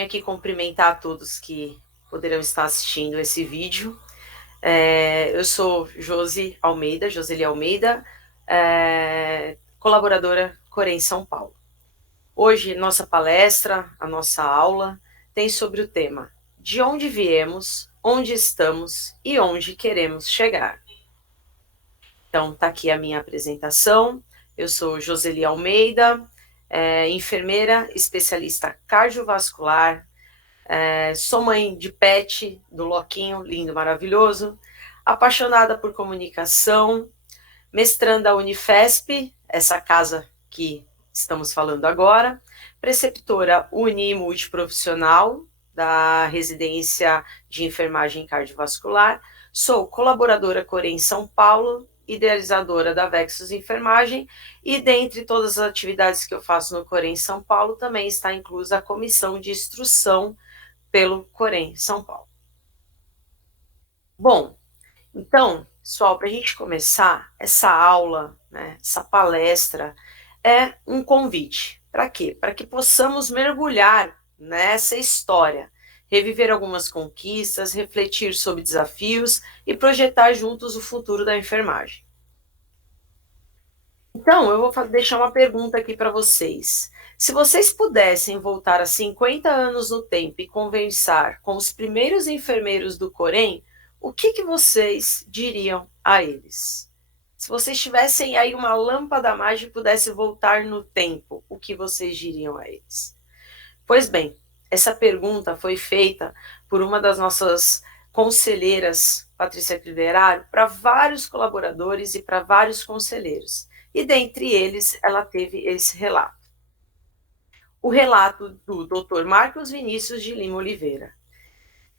venho aqui cumprimentar a todos que poderão estar assistindo esse vídeo. Eu sou Joseli Almeida, colaboradora Corém São Paulo. Hoje, nossa palestra, a nossa aula, tem sobre o tema de onde viemos, onde estamos e onde queremos chegar. Então, está aqui a minha apresentação. Eu sou Joseli Almeida, enfermeira especialista cardiovascular, sou mãe de pet, do Loquinho, lindo, maravilhoso, apaixonada por comunicação, mestranda Unifesp, essa casa que estamos falando agora, preceptora uni multiprofissional da residência de enfermagem cardiovascular, sou colaboradora Corém São Paulo, idealizadora da Vexus Enfermagem, e dentre todas as atividades que eu faço no Corém São Paulo, também está inclusa a comissão de instrução pelo Corém São Paulo. Bom, então, pessoal, para a gente começar, essa aula, né, essa palestra, é um convite. Para quê? Para que possamos mergulhar nessa história, reviver algumas conquistas, refletir sobre desafios e projetar juntos o futuro da enfermagem. Então, eu vou deixar uma pergunta aqui para vocês. Se vocês pudessem voltar a 50 anos no tempo e conversar com os primeiros enfermeiros do Corém, o que vocês diriam a eles? Se vocês tivessem aí uma lâmpada mágica e pudessem voltar no tempo, o que vocês diriam a eles? Pois bem, essa pergunta foi feita por uma das nossas conselheiras, Patrícia Crivellaro, para vários colaboradores e para vários conselheiros. E dentre eles, ela teve esse relato. O relato do Dr. Marcos Vinícius de Lima Oliveira.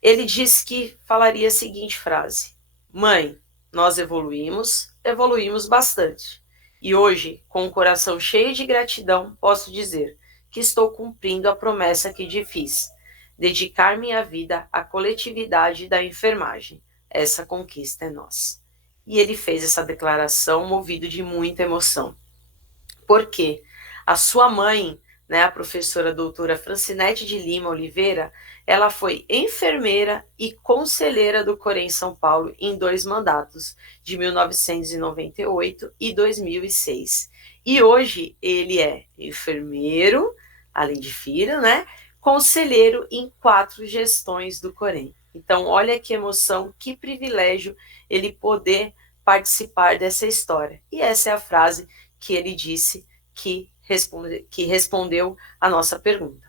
Ele disse que falaria a seguinte frase: mãe, nós evoluímos bastante. E hoje, com o coração cheio de gratidão, posso dizer que estou cumprindo a promessa que te fiz, dedicar minha vida à coletividade da enfermagem. Essa conquista é nossa. E ele fez essa declaração movido de muita emoção. Porque a sua mãe, né, a professora doutora Francinete de Lima Oliveira, ela foi enfermeira e conselheira do Corém São Paulo em 2 mandatos, de 1998 e 2006. E hoje ele é enfermeiro, além de filho, né, conselheiro em 4 gestões do Corém. Então, olha que emoção, que privilégio ele poder participar dessa história. E essa é a frase que ele disse que respondeu a nossa pergunta.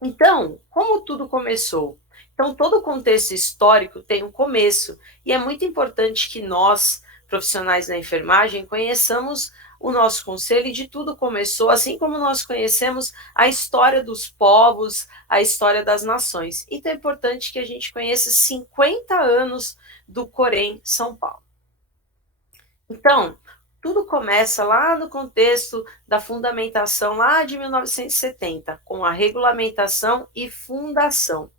Então, como tudo começou? Então, todo o contexto histórico tem um começo, e é muito importante que nós, profissionais da enfermagem, conheçamos o nosso conselho, e de tudo começou, assim como nós conhecemos a história dos povos, a história das nações. Então, é importante que a gente conheça 50 anos do Corém São Paulo. Então, tudo começa lá no contexto da fundamentação, lá de 1970, com a regulamentação e fundação.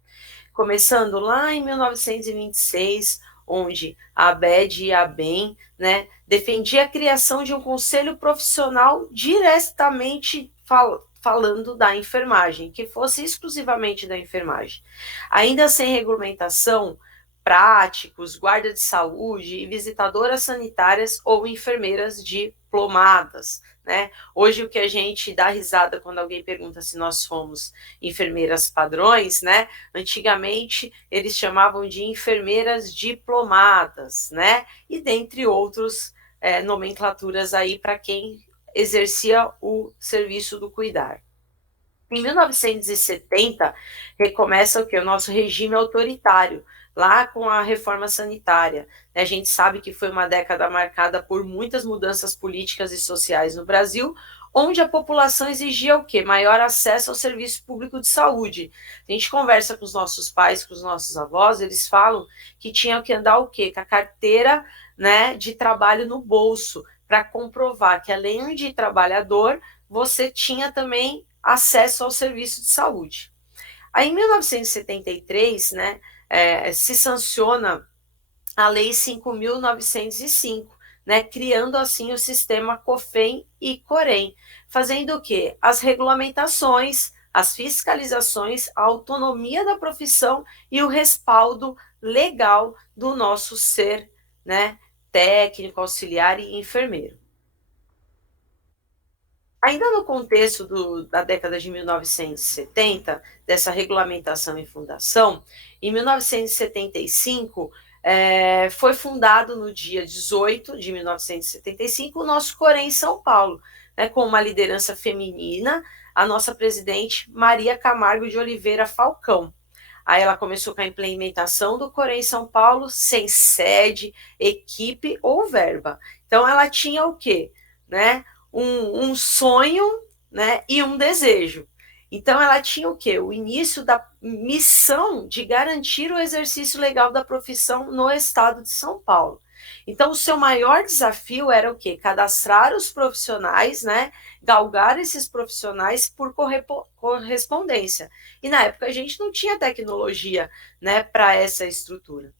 Começando lá em 1926, onde a ABED e a ABEM, né, defendia a criação de um conselho profissional diretamente falando da enfermagem, que fosse exclusivamente da enfermagem. Ainda sem regulamentação, práticos, guarda de saúde e visitadoras sanitárias ou enfermeiras diplomadas, né? Hoje o que a gente dá risada quando alguém pergunta se nós fomos enfermeiras padrões, né? Antigamente eles chamavam de enfermeiras diplomadas, né? E dentre outros nomenclaturas aí para quem exercia o serviço do cuidar. Em 1970 recomeça o que? O nosso regime autoritário, lá com a reforma sanitária. A gente sabe que foi uma década marcada por muitas mudanças políticas e sociais no Brasil, onde a população exigia o quê? Maior acesso ao serviço público de saúde. A gente conversa com os nossos pais, com os nossos avós, eles falam que tinham que andar o quê? Com a carteira, né, de trabalho no bolso, para comprovar que além de trabalhador, você tinha também acesso ao serviço de saúde. Aí, em 1973, né, se sanciona a Lei 5.905, né, criando assim o sistema COFEM e COREM, fazendo o quê? As regulamentações, as fiscalizações, a autonomia da profissão e o respaldo legal do nosso ser, né, técnico, auxiliar e enfermeiro. Ainda no contexto da década de 1970, dessa regulamentação e fundação, em 1975, foi fundado no dia 18 de 1975 o nosso Corém em São Paulo, né, com uma liderança feminina, a nossa presidente Maria Camargo de Oliveira Falcão. Aí ela começou com a implementação do Corém em São Paulo, sem sede, equipe ou verba. Então ela tinha o quê? Né? Um sonho, né, e um desejo. Então ela tinha o quê? O início da missão de garantir o exercício legal da profissão no estado de São Paulo. Então o seu maior desafio era o quê? Cadastrar os profissionais, né, galgar esses profissionais por correspondência. E na época a gente não tinha tecnologia, né, para essa estrutura.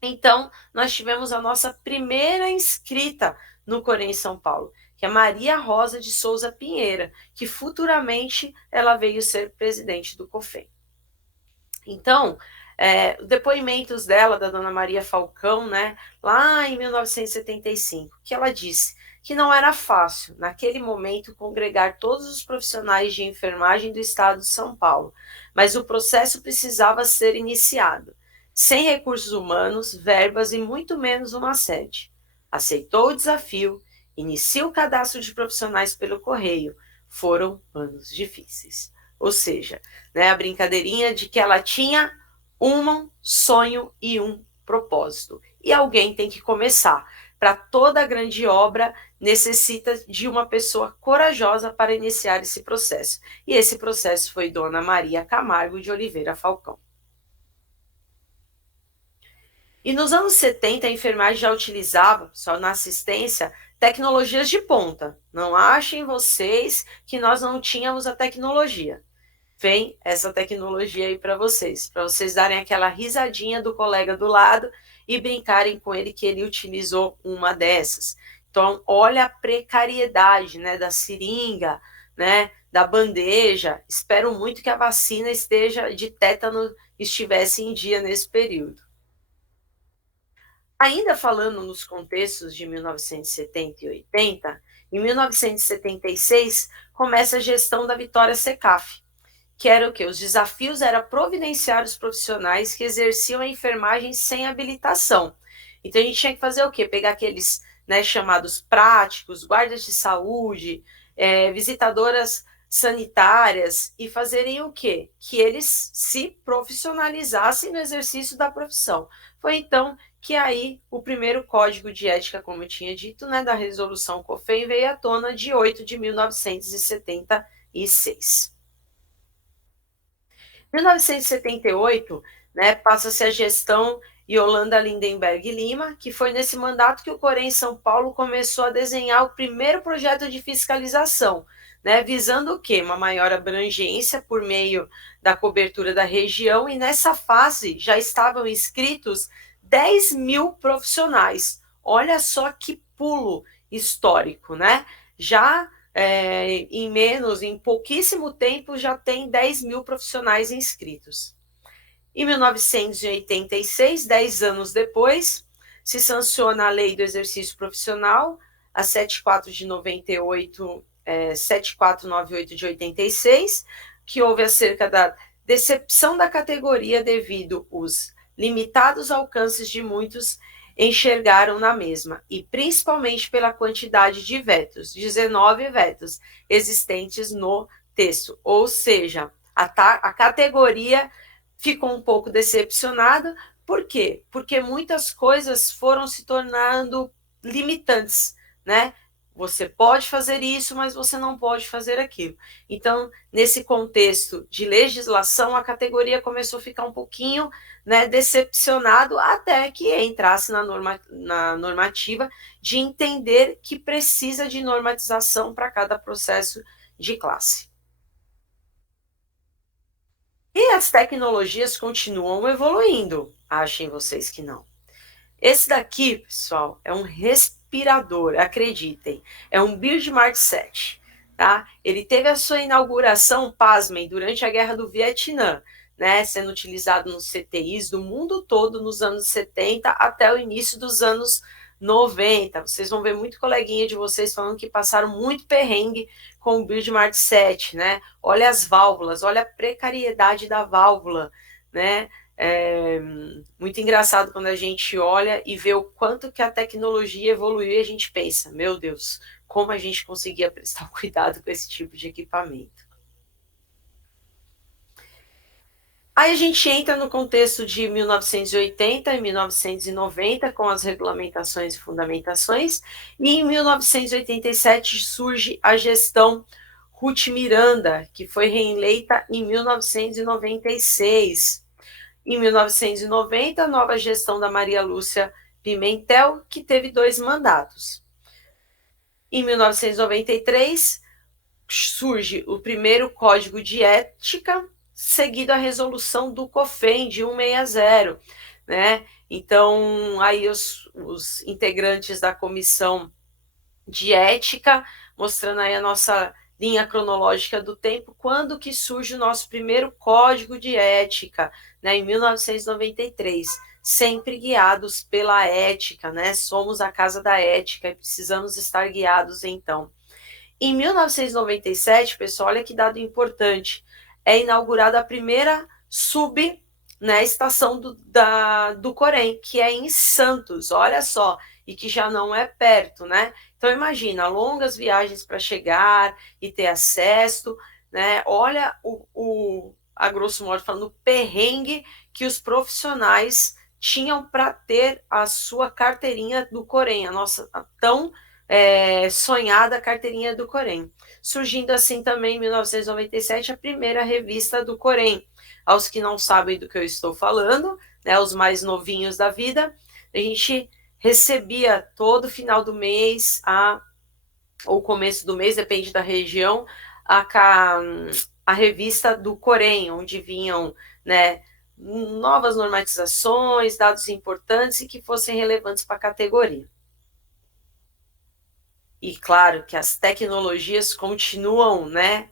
Então, nós tivemos a nossa primeira inscrita no Corém São Paulo, que é Maria Rosa de Souza Pinheira, que futuramente ela veio ser presidente do COFEM. Então, depoimentos dela, da dona Maria Falcão, né, lá em 1975, que ela disse que não era fácil, naquele momento, congregar todos os profissionais de enfermagem do estado de São Paulo, mas o processo precisava ser iniciado, sem recursos humanos, verbas e muito menos uma sede. Aceitou o desafio, inicia o cadastro de profissionais pelo correio. Foram anos difíceis. Ou seja, né, a brincadeirinha de que ela tinha um sonho e um propósito. E alguém tem que começar. Para toda grande obra, necessita de uma pessoa corajosa para iniciar esse processo. E esse processo foi Dona Maria Camargo de Oliveira Falcão. E nos anos 70, a enfermagem já utilizava, só na assistência, tecnologias de ponta. Não achem vocês que nós não tínhamos a tecnologia. Vem essa tecnologia aí para vocês darem aquela risadinha do colega do lado e brincarem com ele que ele utilizou uma dessas. Então, olha a precariedade, né, da seringa, né, da bandeja. Espero muito que a vacina de tétano estivesse em dia nesse período. Ainda falando nos contextos de 1970 e 80, em 1976 começa a gestão da Vitória Secaf, que era o quê? Os desafios era providenciar os profissionais que exerciam a enfermagem sem habilitação. Então a gente tinha que fazer o quê? Pegar aqueles, né, chamados práticos, guardas de saúde, visitadoras sanitárias e fazerem o quê? Que eles se profissionalizassem no exercício da profissão. Foi então que aí o primeiro código de ética, como eu tinha dito, né, da resolução COFEM, veio à tona de 8 de 1976. Em 1978, né, passa-se a gestão Yolanda Lindenberg Lima, que foi nesse mandato que o Corém São Paulo começou a desenhar o primeiro projeto de fiscalização, né, visando o quê? Uma maior abrangência por meio da cobertura da região, e nessa fase já estavam inscritos 10 mil profissionais. Olha só que pulo histórico, né? Já em pouquíssimo tempo, já tem 10 mil profissionais inscritos. Em 1986, 10 anos depois, se sanciona a Lei do Exercício Profissional, a 7498 de 86, que houve acerca da decepção da categoria devido aos limitados alcances de muitos enxergaram na mesma, e principalmente pela quantidade de vetos, 19 vetos existentes no texto, ou seja, a categoria ficou um pouco decepcionada. Por quê? Porque muitas coisas foram se tornando limitantes, né? Você pode fazer isso, mas você não pode fazer aquilo. Então, nesse contexto de legislação, a categoria começou a ficar um pouquinho, né, decepcionado, até que entrasse na normativa de entender que precisa de normatização para cada processo de classe. E as tecnologias continuam evoluindo, achem vocês que não. Esse daqui, pessoal, é um respirador, acreditem, é um Bird Mark 7. tá? Ele teve a sua inauguração, pasmem, durante a Guerra do Vietnã, né, sendo utilizado nos CTIs do mundo todo nos anos 70 até o início dos anos 90. Vocês vão ver muito coleguinha de vocês falando que passaram muito perrengue com o Build-Mart 7, né? Olha as válvulas, olha a precariedade da válvula, né? É muito engraçado quando a gente olha e vê o quanto que a tecnologia evoluiu e a gente pensa, meu Deus, como a gente conseguia prestar cuidado com esse tipo de equipamento. Aí a gente entra no contexto de 1980 e 1990, com as regulamentações e fundamentações, e em 1987 surge a gestão Ruth Miranda, que foi reeleita em 1996. Em 1990, a nova gestão da Maria Lúcia Pimentel, que teve 2 mandatos. Em 1993, surge o primeiro Código de Ética, seguido a resolução do COFEN de 160, né? Então, aí os integrantes da comissão de ética, mostrando aí a nossa linha cronológica do tempo, quando que surge o nosso primeiro código de ética, né, em 1993, sempre guiados pela ética, né? Somos a casa da ética e precisamos estar guiados, então. Em 1997, pessoal, olha que dado importante, é inaugurada a primeira né, estação do Corém, que é em Santos, olha só, e que já não é perto, né? Então imagina, longas viagens para chegar e ter acesso, né? Olha a grosso modo falando, o perrengue que os profissionais tinham para ter a sua carteirinha do Corém, a nossa tão sonhada carteirinha do Corém. Surgindo assim também em 1997 a primeira revista do Corém. Aos que não sabem do que eu estou falando, né, os mais novinhos da vida, a gente recebia todo final do mês, ou começo do mês, depende da região, a revista do Corém, onde vinham, né, novas normatizações, dados importantes e que fossem relevantes para a categoria. E claro que as tecnologias continuam, né,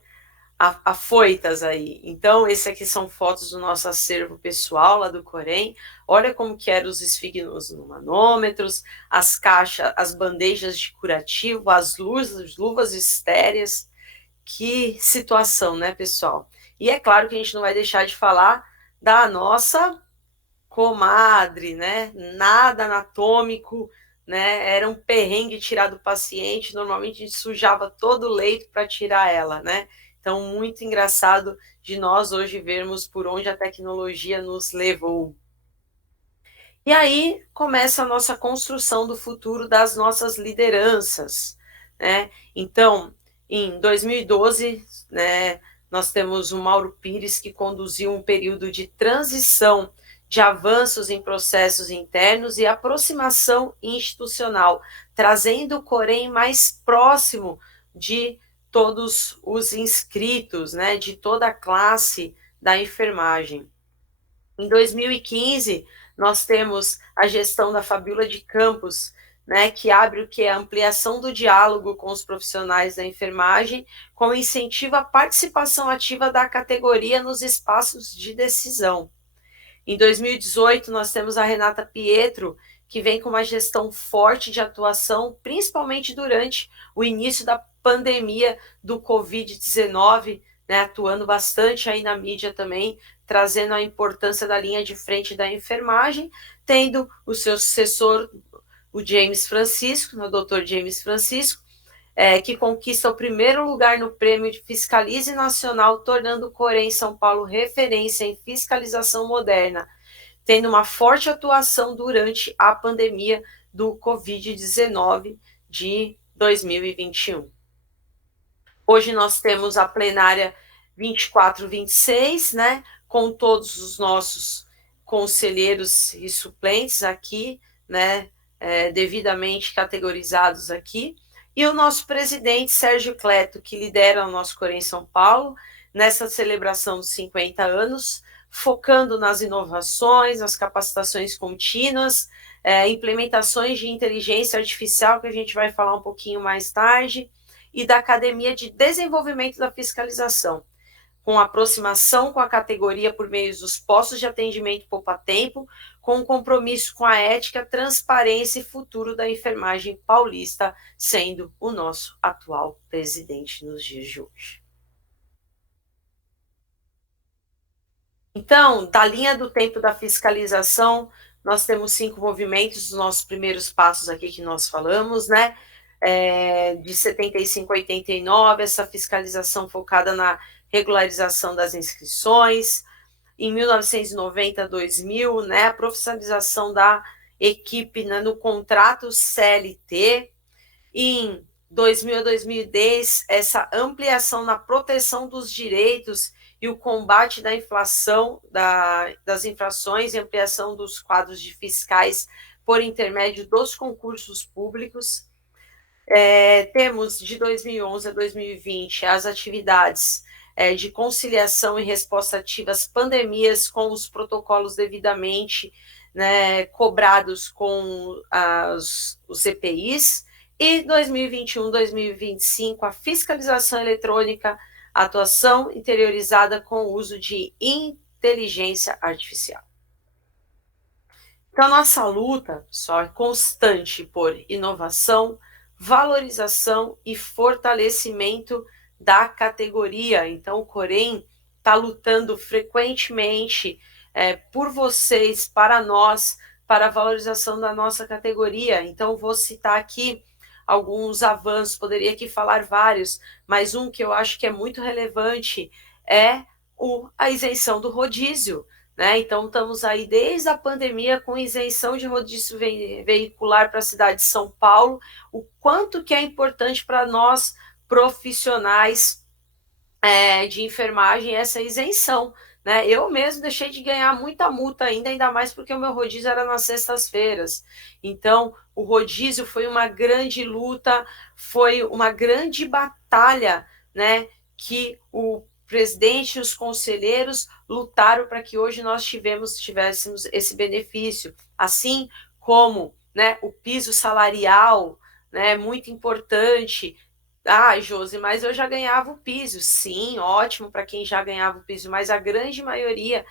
afoitas aí. Então, esse aqui são fotos do nosso acervo pessoal lá do Corém. Olha como que eram os esfigmomanômetros, as caixas, as bandejas de curativo, as luvas estéreas. Que situação, né, pessoal? E é claro que a gente não vai deixar de falar da nossa comadre, né? Nada anatômico, né? Era um perrengue tirar do paciente, normalmente a gente sujava todo o leito para tirar ela, né? Então, muito engraçado de nós hoje vermos por onde a tecnologia nos levou. E aí começa a nossa construção do futuro das nossas lideranças, né? Então, em 2012, né, nós temos o Mauro Pires, que conduziu um período de transição de avanços em processos internos e aproximação institucional, trazendo o Corém mais próximo de todos os inscritos, né, de toda a classe da enfermagem. Em 2015, nós temos a gestão da Fabíola de Campos, né, que abre o que é a ampliação do diálogo com os profissionais da enfermagem, com incentivo à participação ativa da categoria nos espaços de decisão. Em 2018, nós temos a Renata Pietro, que vem com uma gestão forte de atuação, principalmente durante o início da pandemia do Covid-19, né, atuando bastante aí na mídia também, trazendo a importância da linha de frente da enfermagem, tendo o seu sucessor, o James Francisco, o Dr. James Francisco, que conquista o primeiro lugar no prêmio de Fiscalize Nacional, tornando o Corém São Paulo referência em fiscalização moderna, tendo uma forte atuação durante a pandemia do Covid-19 de 2021. Hoje nós temos a plenária 24-26, né, com todos os nossos conselheiros e suplentes aqui, né, devidamente categorizados aqui, e o nosso presidente, Sérgio Cleto, que lidera o nosso Corém São Paulo, nessa celebração dos 50 anos, focando nas inovações, nas capacitações contínuas, implementações de inteligência artificial, que a gente vai falar um pouquinho mais tarde, e da Academia de Desenvolvimento da Fiscalização, com aproximação com a categoria por meio dos postos de atendimento poupa-tempo, com um compromisso com a ética, transparência e futuro da enfermagem paulista, sendo o nosso atual presidente nos dias de hoje. Então, da linha do tempo da fiscalização, nós temos 5 movimentos, os nossos primeiros passos aqui que nós falamos, né? De 75 a 89, essa fiscalização focada na regularização das inscrições. Em 1990 a 2000, né, a profissionalização da equipe, né, no contrato CLT. Em 2000 a 2010, essa ampliação na proteção dos direitos e o combate da inflação, das infrações e ampliação dos quadros de fiscais por intermédio dos concursos públicos. Temos de 2011 a 2020 as atividades de conciliação e resposta ativa às pandemias com os protocolos devidamente, né, cobrados com os EPIs, e 2021, 2025, a fiscalização eletrônica, atuação interiorizada com o uso de inteligência artificial. Então, a nossa luta, pessoal, é constante por inovação, valorização e fortalecimento da categoria. Então, o Corem está lutando frequentemente por vocês, para nós, para a valorização da nossa categoria. Então, vou citar aqui alguns avanços, poderia aqui falar vários, mas um que eu acho que é muito relevante é a isenção do rodízio, né? Então, estamos aí desde a pandemia com isenção de rodízio veicular para a cidade de São Paulo, o quanto que é importante para nós profissionais de enfermagem essa isenção, né? Eu mesmo deixei de ganhar muita multa ainda mais porque o meu rodízio era nas sextas-feiras. Então, o rodízio foi uma grande luta, foi uma grande batalha, né, que o presidente e os conselheiros lutaram para que hoje nós tivéssemos esse benefício, assim como, né, o piso salarial, né, muito importante. Josi, mas eu já ganhava o piso. Sim, ótimo para quem já ganhava o piso, mas a grande maioria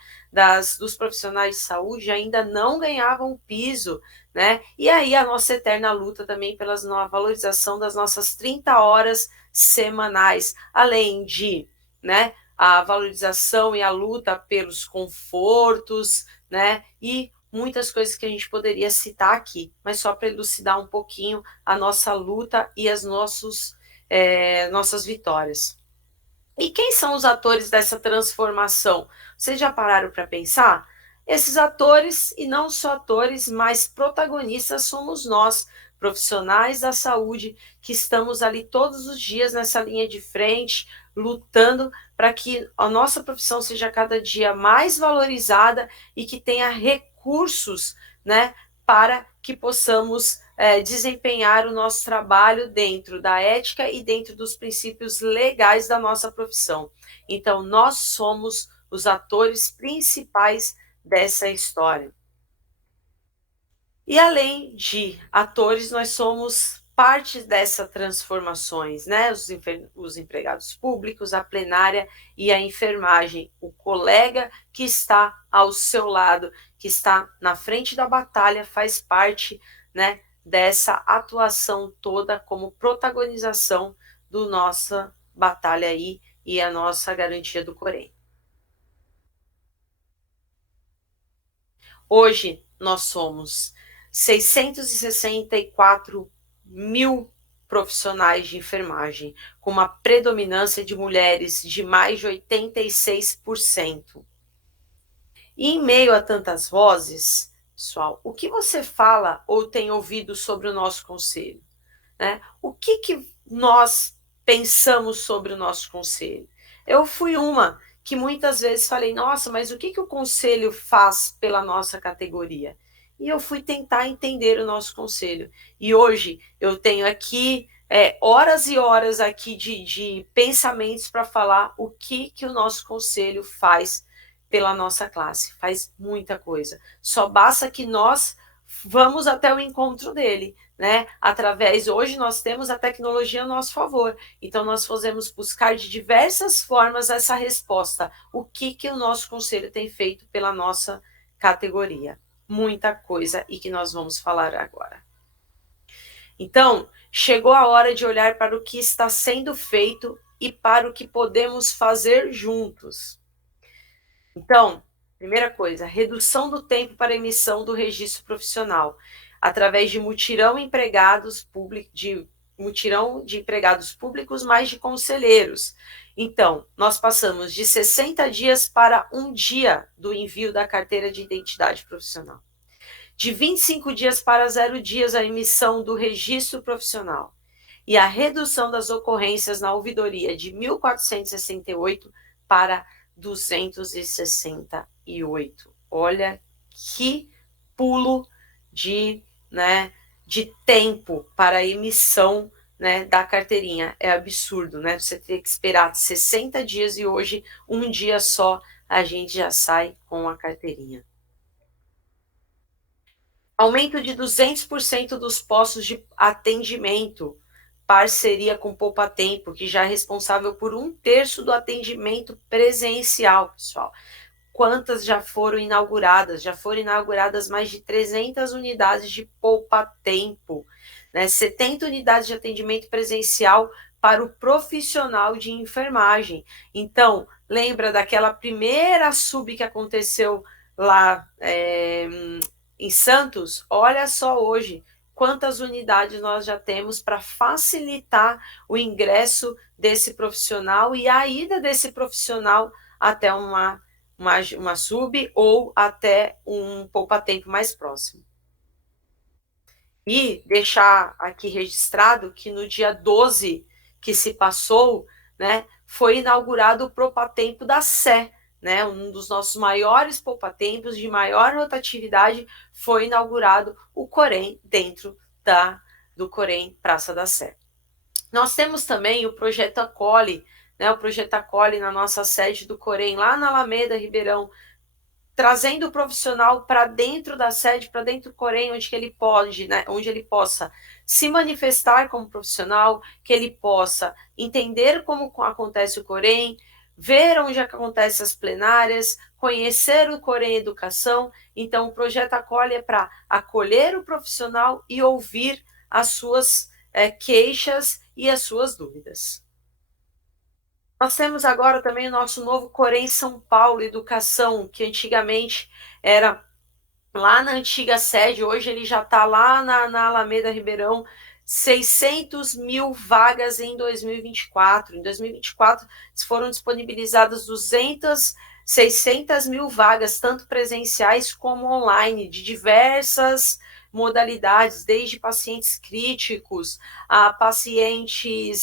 dos profissionais de saúde ainda não ganhavam o piso, né? E aí a nossa eterna luta também pela valorização das nossas 30 horas semanais, além de, né, a valorização e a luta pelos confortos, né, e muitas coisas que a gente poderia citar aqui, mas só para elucidar um pouquinho a nossa luta e as nossas vitórias. E quem são os atores dessa transformação? Vocês já pararam para pensar? Esses atores, e não só atores, mas protagonistas somos nós, profissionais da saúde, que estamos ali todos os dias nessa linha de frente, lutando para que a nossa profissão seja cada dia mais valorizada e que tenha recursos, né, para que possamos desempenhar o nosso trabalho dentro da ética e dentro dos princípios legais da nossa profissão. Então, nós somos os atores principais dessa história. E além de atores, nós somos parte dessas transformações, né? Os empregados públicos, a plenária e a enfermagem, o colega que está ao seu lado, que está na frente da batalha, faz parte, né, dessa atuação toda como protagonização do nossa batalha aí e a nossa garantia do Corem. Hoje nós somos 664 mil profissionais de enfermagem, com uma predominância de mulheres de mais de 86%. E em meio a tantas vozes, pessoal, o que você fala ou tem ouvido sobre o nosso conselho? Né? O que nós pensamos sobre o nosso conselho? Eu fui uma que muitas vezes falei, nossa, mas o que o conselho faz pela nossa categoria? E eu fui tentar entender o nosso conselho. E hoje eu tenho aqui horas e horas aqui de pensamentos para falar o que o nosso conselho faz pela nossa classe. Faz muita coisa. Só basta que nós vamos até o encontro dele, né? Hoje nós temos a tecnologia a nosso favor, então nós podemos buscar de diversas formas essa resposta. O que o nosso conselho tem feito pela nossa categoria? Muita coisa, e que nós vamos falar agora. Então, chegou a hora de olhar para o que está sendo feito e para o que podemos fazer juntos. Então, primeira coisa, redução do tempo para emissão do registro profissional, através de mutirão de empregados públicos, mais de conselheiros. Então, nós passamos de 60 dias para 1 dia do envio da carteira de identidade profissional. De 25 dias para 0 dias a emissão do registro profissional. E a redução das ocorrências na ouvidoria de 1.468 para 268. Olha que pulo de tempo para a emissão, né, da carteirinha. É absurdo, né? Você teria que esperar 60 dias e hoje, 1 dia só, a gente já sai com a carteirinha. Aumento de 200% dos postos de atendimento. Parceria com Poupa Tempo, que já é responsável por 1/3 do atendimento presencial, pessoal. Quantas já foram inauguradas? Já foram inauguradas mais de 300 unidades de Poupa Tempo, né? 70 unidades de atendimento presencial para o profissional de enfermagem. Então, lembra daquela primeira sub que aconteceu lá em Santos? Olha só hoje quantas unidades nós já temos para facilitar o ingresso desse profissional e a ida desse profissional até uma sub ou até um poupa-tempo mais próximo. E deixar aqui registrado que no dia 12 que se passou, né, foi inaugurado o poupa-tempo da Sé, né, um dos nossos maiores poupa-tempos de maior rotatividade, foi inaugurado o Corém dentro do Corém Praça da Sé. Nós temos também o projeto Acolhe, né, o projeto Acolhe na nossa sede do Corém, lá na Alameda Ribeirão, trazendo o profissional para dentro da sede, para dentro do Corém, onde ele pode, né, onde ele possa se manifestar como profissional, que ele possa entender como acontece o Corém, ver onde acontecem as plenárias, conhecer o Corém Educação. Então, o projeto Acolhe é para acolher o profissional e ouvir as suas queixas e as suas dúvidas. Nós temos agora também o nosso novo Corém São Paulo Educação, que antigamente era lá na antiga sede, hoje ele já está lá na Alameda Ribeirão, 600 mil vagas em 2024. Em 2024 foram disponibilizadas 600 mil vagas, tanto presenciais como online, de diversas modalidades, desde pacientes críticos a pacientes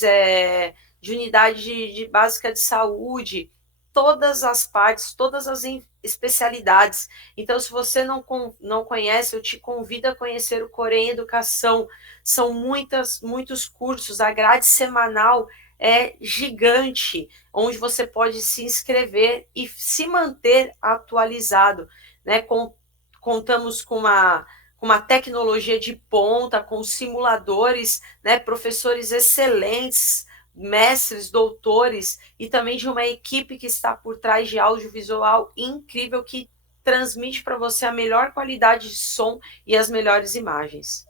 de unidade básica de saúde, todas as partes, todas as especialidades. Então, se você não conhece, eu te convido a conhecer o Corém Educação. São muitos cursos, a grade semanal é gigante, onde você pode se inscrever e se manter atualizado, né? Contamos com uma tecnologia de ponta, com simuladores, né? Professores excelentes, mestres, doutores, e também de uma equipe que está por trás de audiovisual incrível, que transmite para você a melhor qualidade de som e as melhores imagens.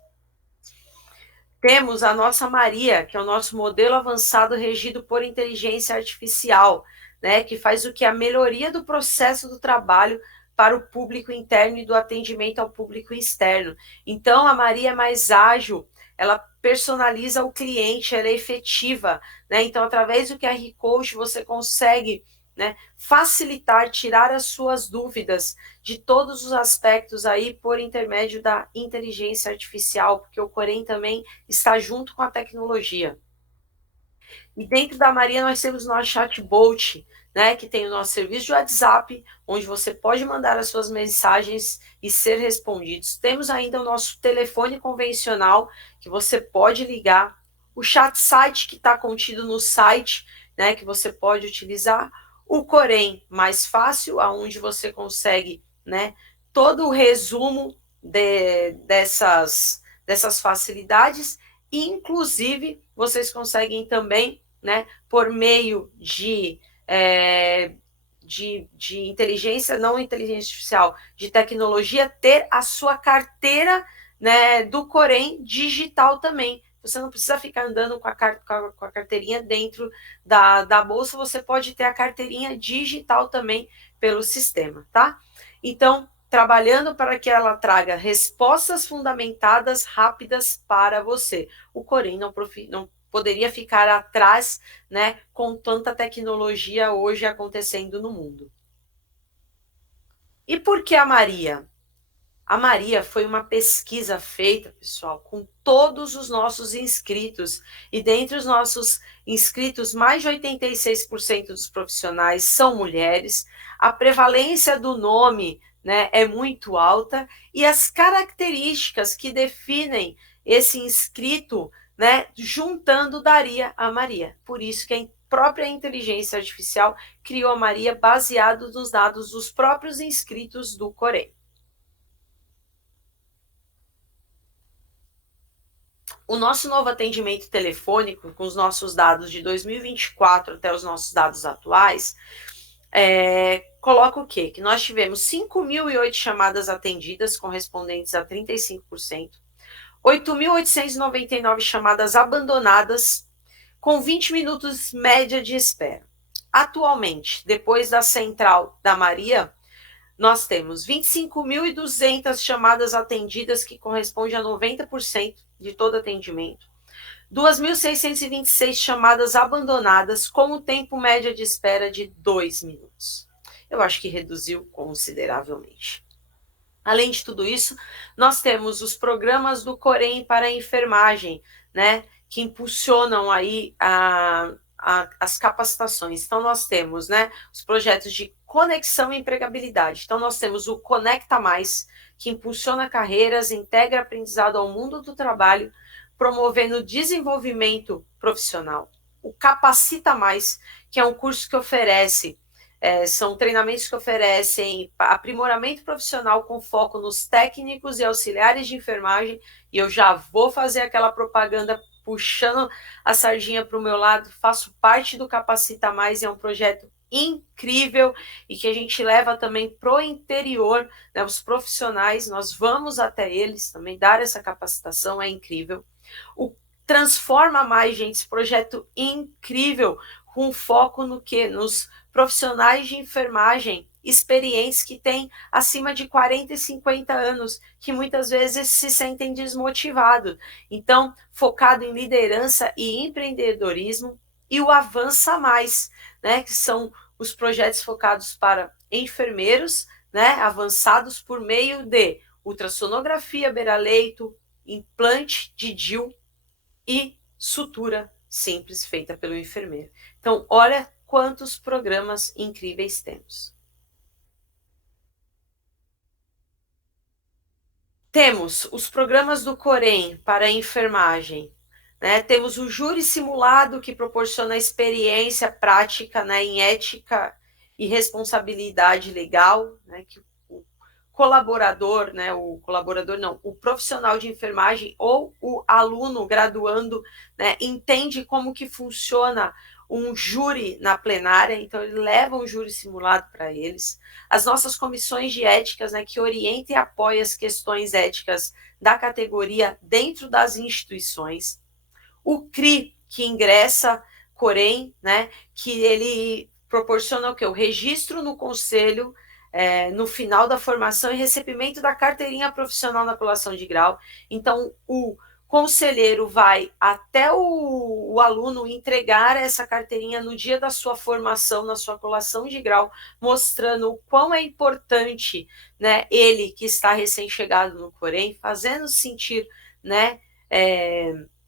Temos a nossa Maria, que é o nosso modelo avançado regido por inteligência artificial, né, que faz o que? A melhoria do processo do trabalho para o público interno e do atendimento ao público externo. Então, a Maria é mais ágil, ela personaliza o cliente, ela é efetiva, né? Então, através do QR Code, você consegue, né, facilitar, tirar as suas dúvidas de todos os aspectos aí por intermédio da inteligência artificial, porque o Corém também está junto com a tecnologia. E dentro da Maria nós temos o nosso chatbot, né, que tem o nosso serviço de WhatsApp, onde você pode mandar as suas mensagens e ser respondidos. Temos ainda o nosso telefone convencional, que você pode ligar, o chat site que está contido no site, né, que você pode utilizar, o Corém mais fácil, aonde você consegue, né, todo o resumo dessas facilidades, e inclusive vocês conseguem também, né, por meio de inteligência, não inteligência artificial, de tecnologia, ter a sua carteira, né, do Corém digital também. Você não precisa ficar andando com a carteirinha dentro da bolsa, você pode ter a carteirinha digital também pelo sistema, tá? Então, trabalhando para que ela traga respostas fundamentadas, rápidas para você. O Corém não poderia ficar atrás, né, com tanta tecnologia hoje acontecendo no mundo. E por que a Maria? A Maria foi uma pesquisa feita, pessoal, com todos os nossos inscritos. E dentre os nossos inscritos, mais de 86% dos profissionais são mulheres. A prevalência do nome, né, é muito alta. E as características que definem esse inscrito, né, juntando, daria a Maria. Por isso que a própria inteligência artificial criou a Maria baseado nos dados dos próprios inscritos do Corém. O nosso novo atendimento telefônico, com os nossos dados de 2024 até os nossos dados atuais, coloca o quê? Que nós tivemos 5.008 chamadas atendidas, correspondentes a 35%, 8.899 chamadas abandonadas, com 20 minutos média de espera. Atualmente, depois da central da Maria, nós temos 25.200 chamadas atendidas, que corresponde a 90% de todo atendimento. 2.626 chamadas abandonadas, com um tempo médio de espera de 2 minutos. Eu acho que reduziu consideravelmente. Além de tudo isso, nós temos os programas do Corém para a enfermagem, né, que impulsionam aí as capacitações. Então, nós temos, né, os projetos de conexão e empregabilidade. Então, nós temos o Conecta Mais, que impulsiona carreiras, integra aprendizado ao mundo do trabalho, promovendo desenvolvimento profissional. O Capacita Mais, que é um curso que oferece, são treinamentos que oferecem aprimoramento profissional com foco nos técnicos e auxiliares de enfermagem, e eu já vou fazer aquela propaganda puxando a sardinha para o meu lado, faço parte do Capacita Mais, é um projeto incrível e que a gente leva também para o interior, né, os profissionais, nós vamos até eles também dar essa capacitação, é incrível. O Transforma Mais, gente, esse projeto incrível, com foco no quê? Nos profissionais de enfermagem experientes que têm acima de 40 e 50 anos, que muitas vezes se sentem desmotivados. Então, focado em liderança e empreendedorismo, e o Avança Mais, né, que são os projetos focados para enfermeiros, né, avançados por meio de ultrassonografia beira-leito, implante de DIU e sutura simples feita pelo enfermeiro. Então, olha quantos programas incríveis temos. Temos os programas do Corém para a enfermagem, né? Temos o júri simulado, que proporciona experiência prática, né, em ética e responsabilidade legal, né, que o colaborador, né, o profissional de enfermagem ou o aluno graduando, né, entende como que funciona um júri na plenária, então ele leva um júri simulado para eles. As nossas comissões de éticas, né, que orientam e apoiam as questões éticas da categoria dentro das instituições. O CRI, que ingressa Corém, né, que ele proporciona o quê? O registro no conselho, no final da formação e recebimento da carteirinha profissional na colação de grau. Então, o conselheiro vai até o aluno entregar essa carteirinha no dia da sua formação, na sua colação de grau, mostrando o quão é importante, né, ele que está recém-chegado no Corém, fazendo sentir, né,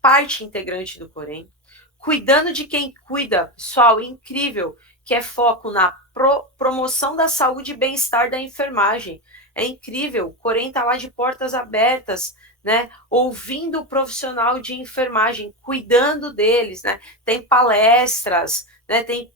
parte integrante do Corém, cuidando de quem cuida, pessoal, incrível, que é foco na promoção da saúde e bem-estar da enfermagem. É incrível, o Corém está lá de portas abertas, né, ouvindo o profissional de enfermagem, cuidando deles, né, tem palestras, né, tem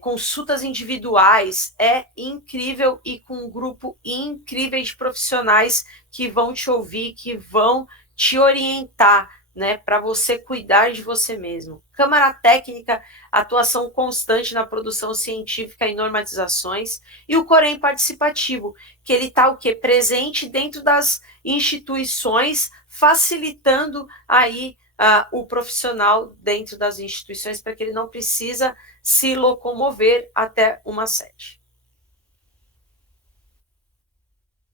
consultas individuais, é incrível, e com um grupo incrível de profissionais que vão te ouvir, que vão te orientar, né, para você cuidar de você mesmo. Câmara técnica, atuação constante na produção científica e normatizações, e o Corém participativo, que ele está o quê? Presente dentro das instituições, facilitando aí o profissional dentro das instituições, para que ele não precisa se locomover até uma sede.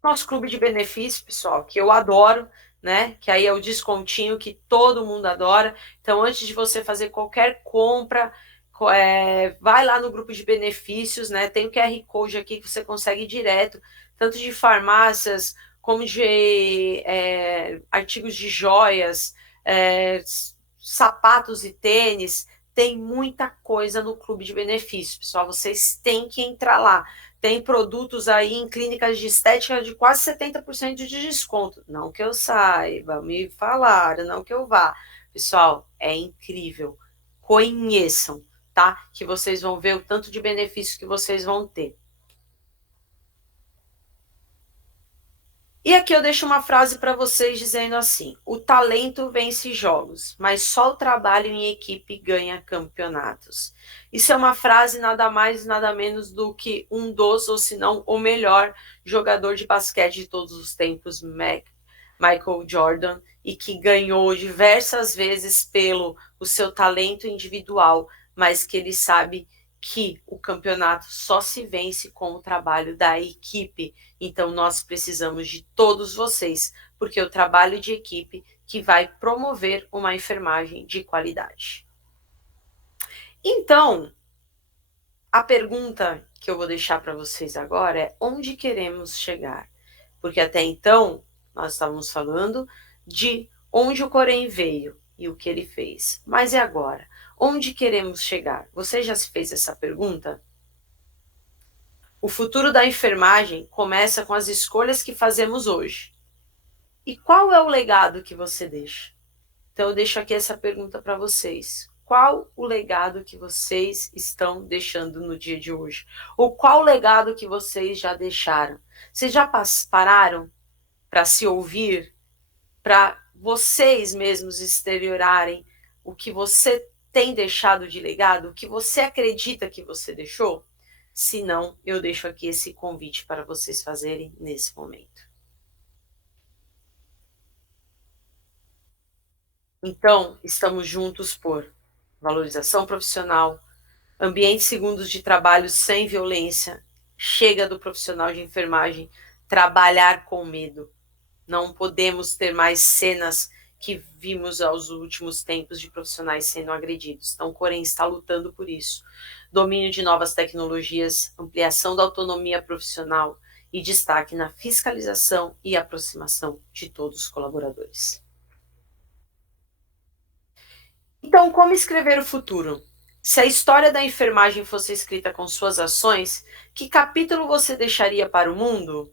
Nosso clube de benefícios, pessoal, que eu adoro, né? Que aí é o descontinho que todo mundo adora. Então, antes de você fazer qualquer compra, vai lá no grupo de benefícios, né? Tem o QR Code aqui que você consegue ir direto, tanto de farmácias como de artigos de joias, sapatos e tênis. Tem muita coisa no clube de benefícios, pessoal. Vocês têm que entrar lá. Tem produtos aí em clínicas de estética de quase 70% de desconto. Não que eu saiba, me falaram, não que eu vá. Pessoal, é incrível. Conheçam, tá? Que vocês vão ver o tanto de benefícios que vocês vão ter. E aqui eu deixo uma frase para vocês dizendo assim: o talento vence jogos, mas só o trabalho em equipe ganha campeonatos. Isso é uma frase nada mais, nada menos do que um dos, ou se não, o melhor jogador de basquete de todos os tempos, Michael Jordan, e que ganhou diversas vezes pelo o seu talento individual, mas que ele sabe que o campeonato só se vence com o trabalho da equipe. Então, nós precisamos de todos vocês, porque o trabalho de equipe que vai promover uma enfermagem de qualidade. Então, a pergunta que eu vou deixar para vocês agora é: onde queremos chegar? Porque até então, nós estávamos falando de onde o Corém veio e o que ele fez. Mas e agora? Onde queremos chegar? Você já se fez essa pergunta? O futuro da enfermagem começa com as escolhas que fazemos hoje. E qual é o legado que você deixa? Então eu deixo aqui essa pergunta para vocês. Qual o legado que vocês estão deixando no dia de hoje? Ou qual legado que vocês já deixaram? Vocês já pararam para se ouvir, para vocês mesmos exteriorarem o que você tem deixado de legado, o que você acredita que você deixou? Se não, eu deixo aqui esse convite para vocês fazerem nesse momento. Então, estamos juntos por valorização profissional, ambientes segundos de trabalho sem violência. Chega do profissional de enfermagem trabalhar com medo. Não podemos ter mais cenas que vimos aos últimos tempos de profissionais sendo agredidos. Então, o Corém está lutando por isso. Domínio de novas tecnologias, ampliação da autonomia profissional e destaque na fiscalização e aproximação de todos os colaboradores. Então, como escrever o futuro? Se a história da enfermagem fosse escrita com suas ações, que capítulo você deixaria para o mundo?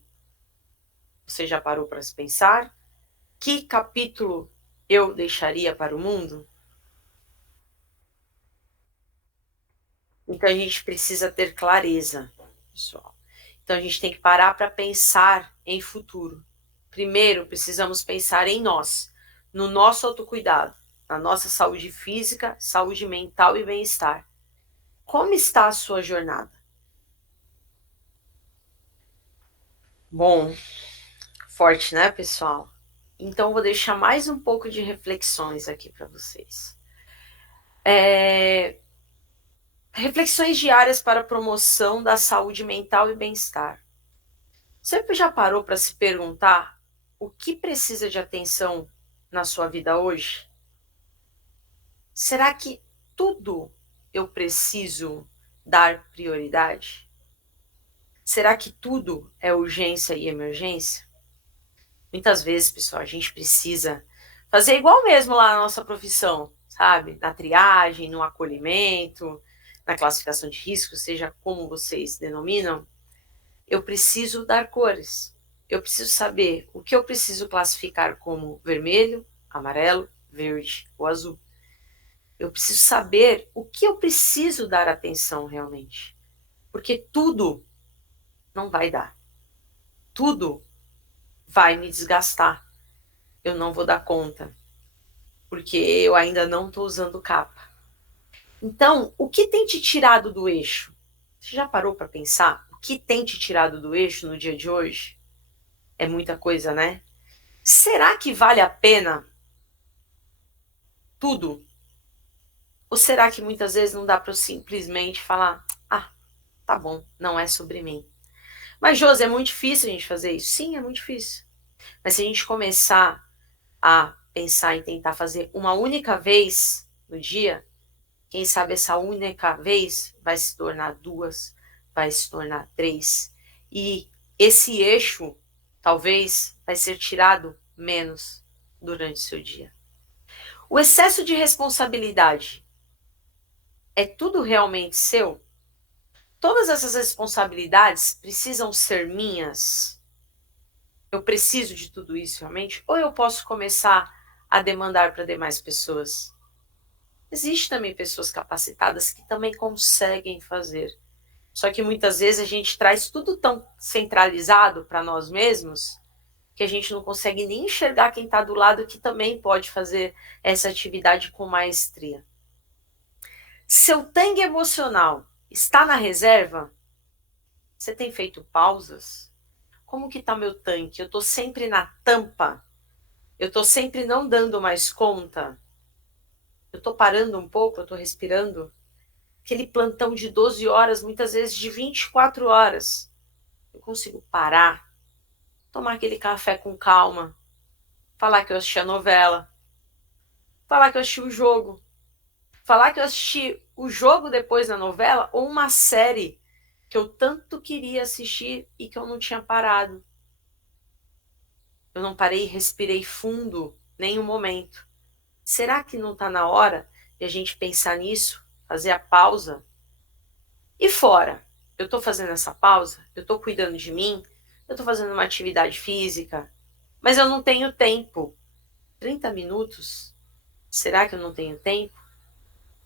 Você já parou para se pensar? Que capítulo eu deixaria para o mundo? Então a gente precisa ter clareza, pessoal. Então a gente tem que parar para pensar em futuro. Primeiro, precisamos pensar em nós, no nosso autocuidado, na nossa saúde física, saúde mental e bem-estar. Como está a sua jornada? Bom, forte, né, pessoal? Então, vou deixar mais um pouco de reflexões aqui para vocês. Reflexões diárias para a promoção da saúde mental e bem-estar. Você já parou para se perguntar o que precisa de atenção na sua vida hoje? Será que tudo eu preciso dar prioridade? Será que tudo é urgência e emergência? Muitas vezes, pessoal, a gente precisa fazer igual mesmo lá na nossa profissão, sabe? Na triagem, no acolhimento, na classificação de risco, seja como vocês denominam. Eu preciso dar cores. Eu preciso saber o que eu preciso classificar como vermelho, amarelo, verde ou azul. Eu preciso saber o que eu preciso dar atenção realmente. Porque tudo não vai dar. Tudo vai me desgastar. Eu não vou dar conta. Porque eu ainda não estou usando capa. Então, o que tem te tirado do eixo? Você já parou para pensar? O que tem te tirado do eixo no dia de hoje? É muita coisa, né? Será que vale a pena tudo? Ou será que muitas vezes não dá para eu simplesmente falar, ah, tá bom, não é sobre mim? Mas, Josi, é muito difícil a gente fazer isso? Sim, é muito difícil. Mas se a gente começar a pensar em tentar fazer uma única vez no dia, quem sabe essa única vez vai se tornar duas, vai se tornar três. E esse eixo, talvez, vai ser tirado menos durante o seu dia. O excesso de responsabilidade é tudo realmente seu? Todas essas responsabilidades precisam ser minhas? Eu preciso de tudo isso realmente? Ou eu posso começar a demandar para demais pessoas? Existem também pessoas capacitadas que também conseguem fazer. Só que muitas vezes a gente traz tudo tão centralizado para nós mesmos que a gente não consegue nem enxergar quem está do lado que também pode fazer essa atividade com maestria. Seu tanque emocional está na reserva? Você tem feito pausas? Como que está meu tanque? Eu estou sempre na tampa? Eu estou sempre não dando mais conta? Eu estou parando um pouco? Eu estou respirando? Aquele plantão de 12 horas, muitas vezes de 24 horas. Eu consigo parar, tomar aquele café com calma, falar que eu assisti a novela, falar que eu assisti o jogo, falar que eu assisti o jogo depois da novela ou uma série que eu tanto queria assistir e que eu não tinha parado. Eu não parei e respirei fundo nenhum momento. Será que não está na hora de a gente pensar nisso, fazer a pausa? E fora, eu estou fazendo essa pausa, eu estou cuidando de mim, eu estou fazendo uma atividade física, mas eu não tenho tempo. 30 minutos? Será que eu não tenho tempo?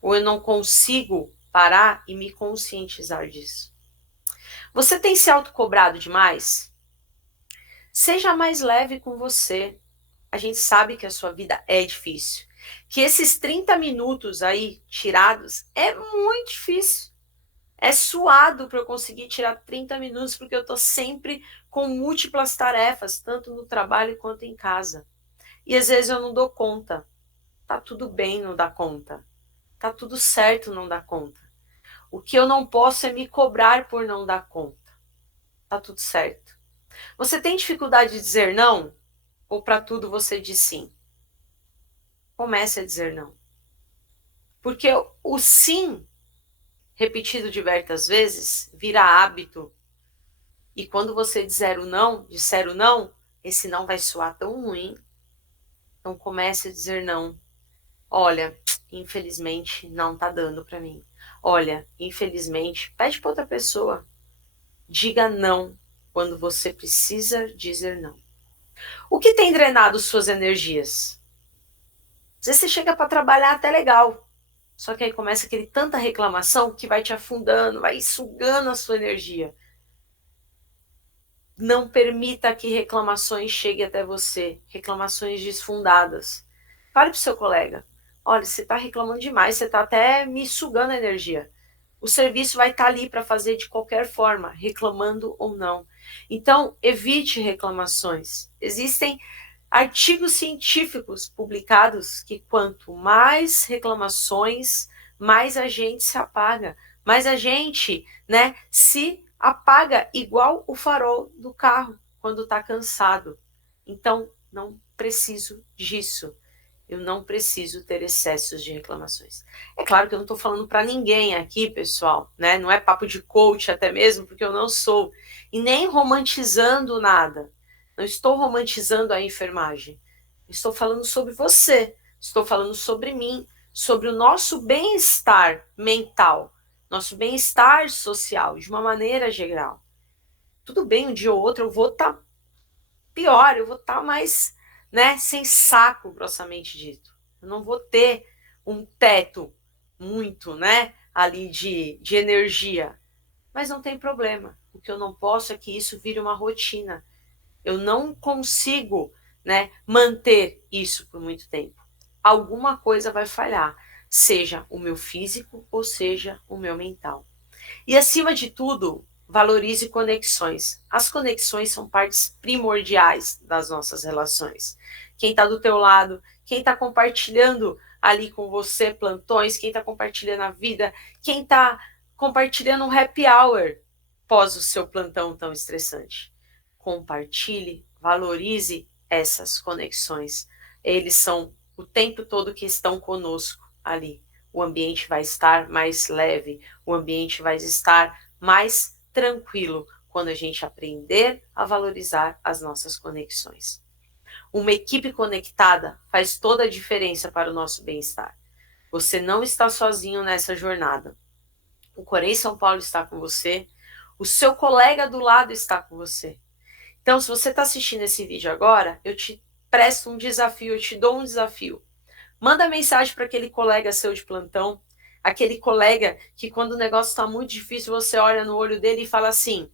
Ou eu não consigo parar e me conscientizar disso? Você tem se autocobrado demais? Seja mais leve com você. A gente sabe que a sua vida é difícil. Que esses 30 minutos aí tirados é muito difícil. É suado para eu conseguir tirar 30 minutos, porque eu estou sempre com múltiplas tarefas, tanto no trabalho quanto em casa. E às vezes eu não dou conta. Tá tudo bem não dar conta. Tá tudo certo não dar conta. O que eu não posso é me cobrar por não dar conta. Tá tudo certo. Você tem dificuldade de dizer não? Ou para tudo você diz sim? Comece a dizer não. Porque o sim, repetido diversas vezes, vira hábito. E quando você disser o não, esse não vai soar tão ruim. Então comece a dizer não. Olha, infelizmente não tá dando para mim. Olha, infelizmente, pede para outra pessoa. Diga não quando você precisa dizer não. O que tem drenado suas energias? Às vezes você chega para trabalhar até legal, só que aí começa aquele tanta reclamação que vai te afundando, vai sugando a sua energia. Não permita que reclamações cheguem até você, reclamações desfundadas. Fale para o seu colega, olha, você está reclamando demais, você está até me sugando a energia. O serviço vai estar ali para fazer de qualquer forma, reclamando ou não. Então, evite reclamações. Existem artigos científicos publicados que quanto mais reclamações, mais a gente se apaga, mais a gente, né, se apaga igual o farol do carro quando está cansado. Então, não preciso disso. Eu não preciso ter excessos de reclamações. É claro que eu não estou falando para ninguém aqui, pessoal, né? Não é papo de coach até mesmo, porque eu não sou. E nem romantizando nada. Não estou romantizando a enfermagem. Estou falando sobre você. Estou falando sobre mim, sobre o nosso bem-estar mental, nosso bem-estar social, de uma maneira geral. Tudo bem, um dia ou outro eu vou estar pior, eu vou estar mais, né, sem saco, grossamente dito. Eu não vou ter um teto muito, né, ali de energia, mas não tem problema. O que eu não posso é que isso vire uma rotina. Eu não consigo, né, manter isso por muito tempo. Alguma coisa vai falhar, seja o meu físico ou seja o meu mental. E acima de tudo, valorize conexões. As conexões são partes primordiais das nossas relações. Quem está do teu lado, quem está compartilhando ali com você plantões, quem está compartilhando a vida, quem está compartilhando um happy hour pós o seu plantão tão estressante. Compartilhe, valorize essas conexões. Eles são o tempo todo que estão conosco ali. O ambiente vai estar mais leve, o ambiente vai estar mais tranquilo quando a gente aprender a valorizar as nossas conexões. Uma equipe conectada faz toda a diferença para o nosso bem-estar. Você não está sozinho nessa jornada. O Corém São Paulo está com você, o seu colega do lado está com você. Então, se você está assistindo esse vídeo agora, eu te presto um desafio, eu te dou um desafio. Manda mensagem para aquele colega seu de plantão, aquele colega que quando o negócio está muito difícil, você olha no olho dele e fala assim,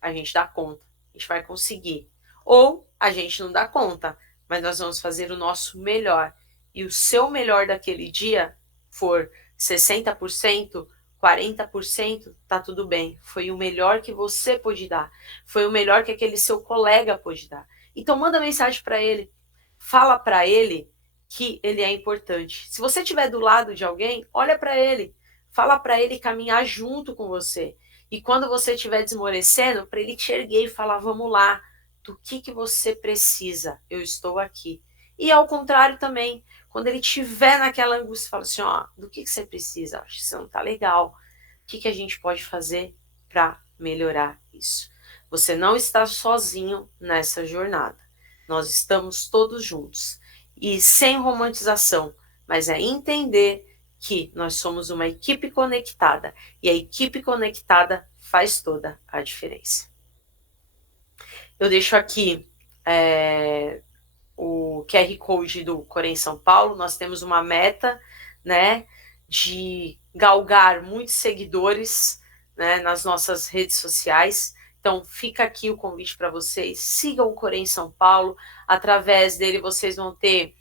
a gente dá conta, a gente vai conseguir. Ou a gente não dá conta, mas nós vamos fazer o nosso melhor. E o seu melhor daquele dia for 60%, 40%, tá tudo bem. Foi o melhor que você pôde dar. Foi o melhor que aquele seu colega pôde dar. Então manda mensagem para ele. Fala para ele que ele é importante. Se você estiver do lado de alguém, olha para ele. Fala para ele caminhar junto com você. E quando você estiver desmorecendo, para ele te erguer e falar, vamos lá, do que você precisa, eu estou aqui. E ao contrário também, quando ele estiver naquela angústia, fala assim, ó, do que você precisa? Acho que você não está legal. O que a gente pode fazer para melhorar isso? Você não está sozinho nessa jornada. Nós estamos todos juntos. E sem romantização, mas é entender que nós somos uma equipe conectada e a equipe conectada faz toda a diferença. Eu deixo aqui o QR Code do Corém São Paulo. Nós temos uma meta, né, de galgar muitos seguidores, né, nas nossas redes sociais. Então fica aqui o convite para vocês, sigam o Corém São Paulo, através dele vocês vão ter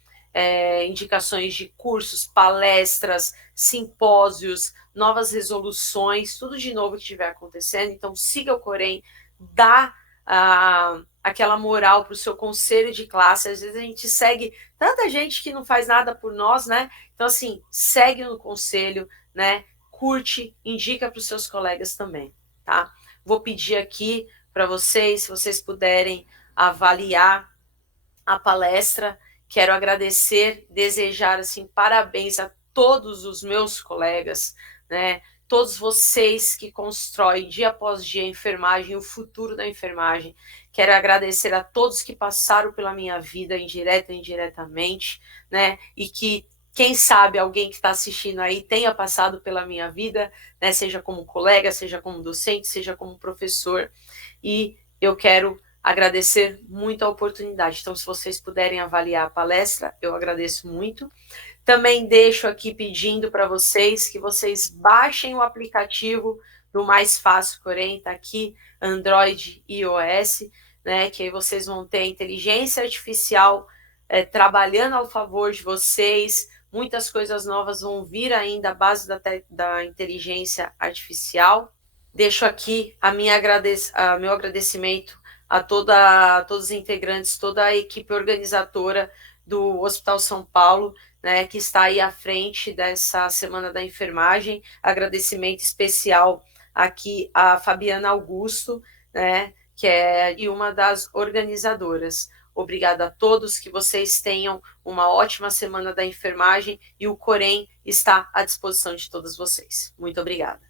indicações de cursos, palestras, simpósios, novas resoluções, tudo de novo que estiver acontecendo. Então siga o Corém, dá aquela moral para o seu conselho de classe. Às vezes a gente segue tanta gente que não faz nada por nós, né? Então assim, segue no conselho, né? Curte, indica para os seus colegas também, tá? Vou pedir aqui para vocês, se vocês puderem avaliar a palestra. Quero agradecer, desejar assim parabéns a todos os meus colegas, né? Todos vocês que constroem dia após dia a enfermagem, o futuro da enfermagem. Quero agradecer a todos que passaram pela minha vida, indireta e indiretamente, né? E que, quem sabe, alguém que está assistindo aí tenha passado pela minha vida, né? Seja como colega, seja como docente, seja como professor. E eu quero agradecer muito a oportunidade. Então, se vocês puderem avaliar a palestra, eu agradeço muito. Também deixo aqui pedindo para vocês que vocês baixem o aplicativo do Mais Fácil Corém, tá aqui, Android e iOS, né, que aí vocês vão ter a inteligência artificial trabalhando ao favor de vocês, muitas coisas novas vão vir ainda à base da inteligência artificial. Deixo aqui meu agradecimento a todos os integrantes, toda a equipe organizadora do Hospital São Paulo, né, que está aí à frente dessa Semana da Enfermagem. Agradecimento especial aqui a Fabiana Augusto, né, que é uma das organizadoras. Obrigada a todos, que vocês tenham uma ótima Semana da Enfermagem e o Corém está à disposição de todos vocês. Muito obrigada.